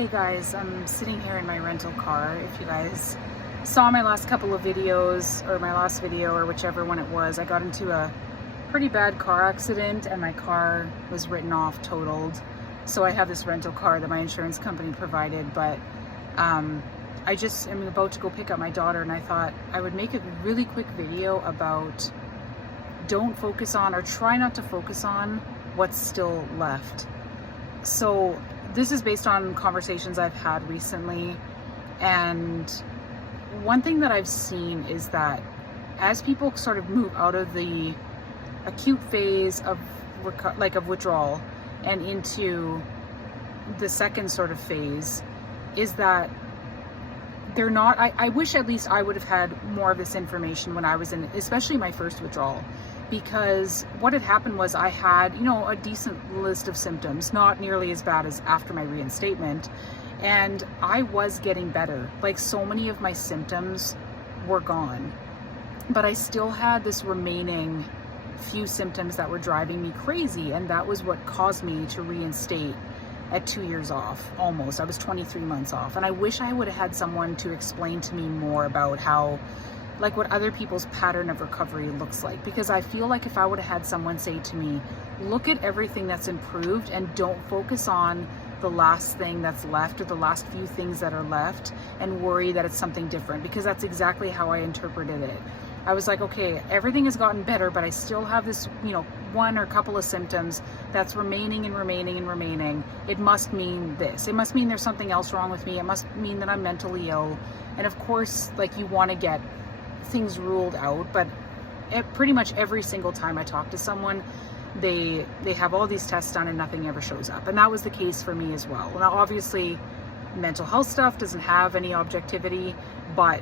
Hey guys, I'm sitting here in my rental car. If you guys saw my last couple of videos, or my last video, or whichever one it was, I got into a pretty bad car accident and my car was written off, totaled. So I have this rental car that my insurance company provided, but I just am about to go pick up my daughter, and I thought I would make a really quick video about don't focus on, or try not to focus on, what's still left. So this is based on conversations I've had recently, and one thing that I've seen is that as people sort of move out of the acute phase of withdrawal and into the second sort of phase, is that they're not, I wish at least I would have had more of this information when I was in, especially my first withdrawal, because what had happened was I had, a decent list of symptoms, not nearly as bad as after my reinstatement, and I was getting better. Like, so many of my symptoms were gone, but I still had this remaining few symptoms that were driving me crazy, and that was what caused me to reinstate at 2 years off, almost. I was 23 months off, and I wish I would have had someone to explain to me more about how, like, what other people's pattern of recovery looks like, because I feel like if I would have had someone say to me, look at everything that's improved and don't focus on the last thing that's left, or the last few things that are left, and worry that it's something different, because that's exactly how I interpreted it. I was like, okay, everything has gotten better, but I still have this, one or couple of symptoms that's remaining and remaining and remaining. It must mean this. It must mean there's something else wrong with me. It must mean that I'm mentally ill. And of course, like, you want to get things ruled out, but pretty much every single time I talk to someone, they have all these tests done and nothing ever shows up. And that was the case for me as well. Now, obviously, mental health stuff doesn't have any objectivity, but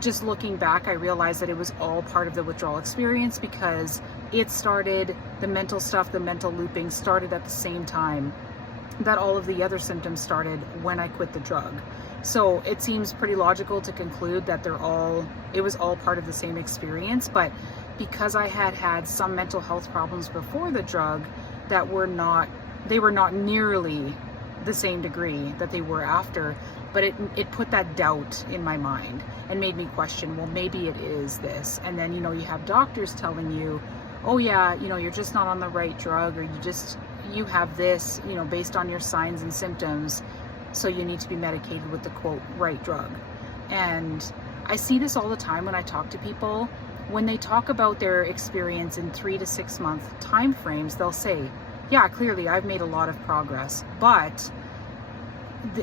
just looking back, I realized that it was all part of the withdrawal experience, because it started, the mental stuff, the mental looping started at the same time that all of the other symptoms started when I quit the drug. So it seems pretty logical to conclude that it was all part of the same experience. But because I had had some mental health problems before the drug that they were not nearly the same degree that they were after, but it put that doubt in my mind and made me question, well, maybe it is this. And then, you have doctors telling you, oh yeah, you're just not on the right drug, or you have this, based on your signs and symptoms, so you need to be medicated with the quote right drug. And I see this all the time when I talk to people. When they talk about their experience in 3 to 6 month time frames, they'll say, yeah, clearly I've made a lot of progress, but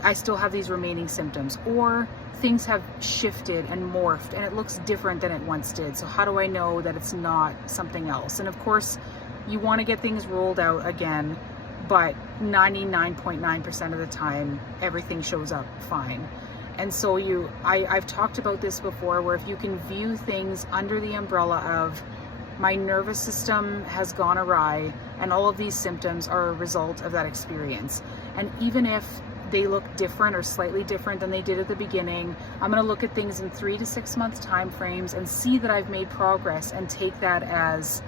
I still have these remaining symptoms, or things have shifted and morphed and it looks different than it once did. So how do I know that it's not something else? And of course, you want to get things rolled out again, but 99.9% of the time, everything shows up fine. And so I've talked about this before, where if you can view things under the umbrella of, my nervous system has gone awry and all of these symptoms are a result of that experience. And even if they look different or slightly different than they did at the beginning, I'm going to look at things in 3 to 6 month time frames and see that I've made progress and take that as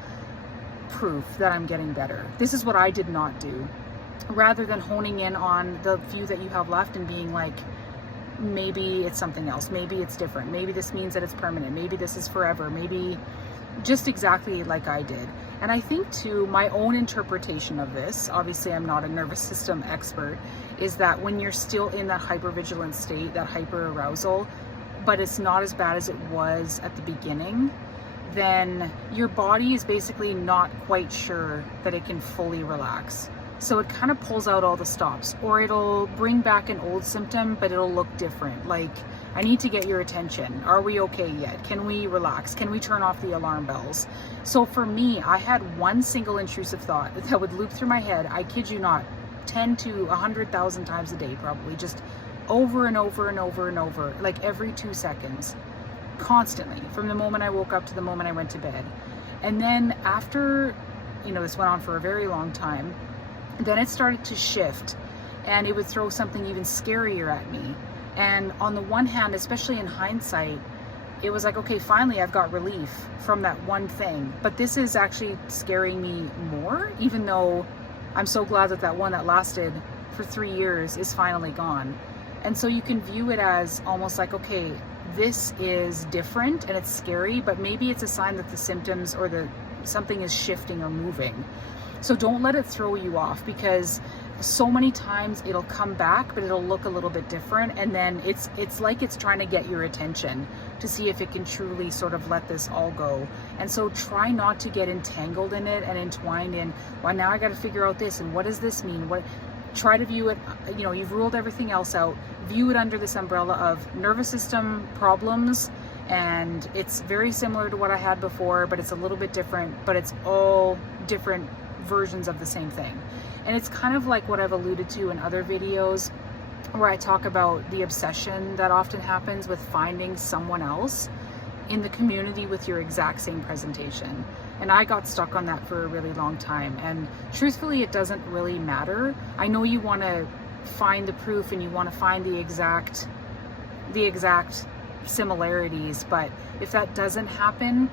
proof that I'm getting better. This is what I did not do. Rather than honing in on the few that you have left and being like, maybe it's something else, maybe it's different, maybe this means that it's permanent, maybe this is forever, maybe just exactly like I did. And I think too, my own interpretation of this, obviously I'm not a nervous system expert, is that when you're still in that hypervigilant state, that hyperarousal, but it's not as bad as it was at the beginning, then your body is basically not quite sure that it can fully relax. So it kind of pulls out all the stops, or it'll bring back an old symptom, but it'll look different. Like, I need to get your attention. Are we okay yet? Can we relax? Can we turn off the alarm bells? So for me, I had one single intrusive thought that would loop through my head, I kid you not, 10 to 100,000 times a day, probably, just over and over and over and over, like every 2 seconds, constantly, from the moment I woke up to the moment I went to bed. And then after, this went on for a very long time, then it started to shift, and it would throw something even scarier at me. And on the one hand, especially in hindsight, it was like, okay, finally I've got relief from that one thing. But this is actually scaring me more, even though I'm so glad that that one that lasted for 3 years is finally gone. And so you can view it as almost like, okay, this is different and it's scary, but maybe it's a sign that the symptoms or something is shifting or moving. So don't let it throw you off, because so many times it'll come back, but it'll look a little bit different. And then it's like it's trying to get your attention to see if it can truly sort of let this all go. And so try not to get entangled in it and entwined in, well, now I got to figure out this, and what does this mean? Try to view it, you know, you've ruled everything else out. View it under this umbrella of nervous system problems. And it's very similar to what I had before, but it's a little bit different, but it's all different versions of the same thing. And it's kind of like what I've alluded to in other videos where I talk about the obsession that often happens with finding someone else in the community with your exact same presentation. And I got stuck on that for a really long time. And truthfully, it doesn't really matter. I know you want to find the proof and you want to find the exact similarities, but if that doesn't happen,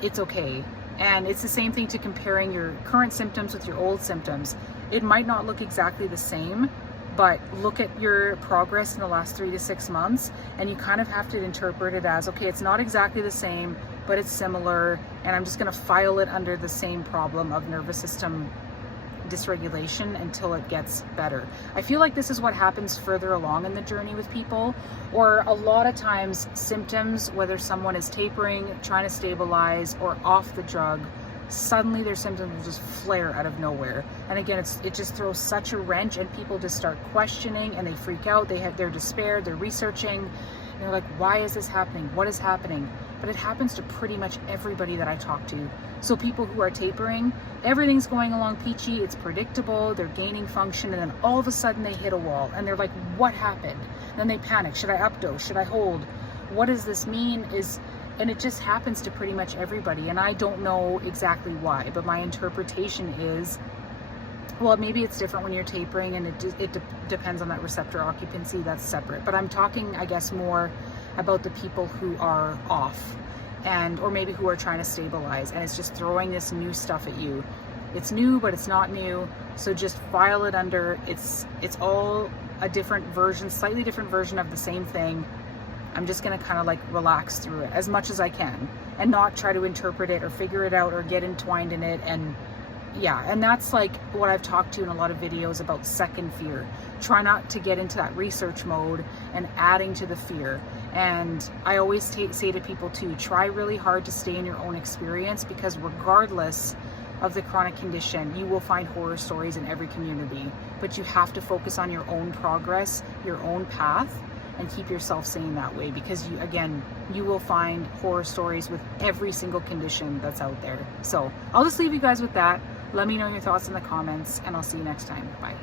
it's okay. And it's the same thing to comparing your current symptoms with your old symptoms. It might not look exactly the same, but look at your progress in the last 3 to 6 months, and you kind of have to interpret it as, okay, it's not exactly the same, but it's similar, and I'm just going to file it under the same problem of nervous system dysregulation until it gets better. I feel like this is what happens further along in the journey with people, or a lot of times symptoms, whether someone is tapering, trying to stabilize, or off the drug, suddenly their symptoms will just flare out of nowhere. And again, it just throws such a wrench, and people just start questioning and they freak out. They're despaired, they're researching, and they're like, why is this happening? What is happening? But it happens to pretty much everybody that I talk to. So people who are tapering, everything's going along peachy, it's predictable, they're gaining function, and then all of a sudden they hit a wall and they're like, what happened? Then they panic. Should I updose? Should I hold? What does this mean? And it just happens to pretty much everybody. And I don't know exactly why, but my interpretation is, well, maybe it's different when you're tapering, and it depends on that receptor occupancy. That's separate. But I'm talking, I guess, more about the people who are off, or maybe who are trying to stabilize, and it's just throwing this new stuff at you. It's new, but it's not new. So just file it under, it's all a different version, slightly different version of the same thing. I'm just going to kind of like relax through it as much as I can, and not try to interpret it or figure it out or get entwined in it. And yeah, and that's like what I've talked to in a lot of videos about second fear. Try not to get into that research mode and adding to the fear. And I always say to people too, try really hard to stay in your own experience, because regardless of the chronic condition, you will find horror stories in every community, but you have to focus on your own progress, your own path, and keep yourself sane that way, because you will find horror stories with every single condition that's out there. So I'll just leave you guys with that. Let me know your thoughts in the comments, and I'll see you next time. Bye.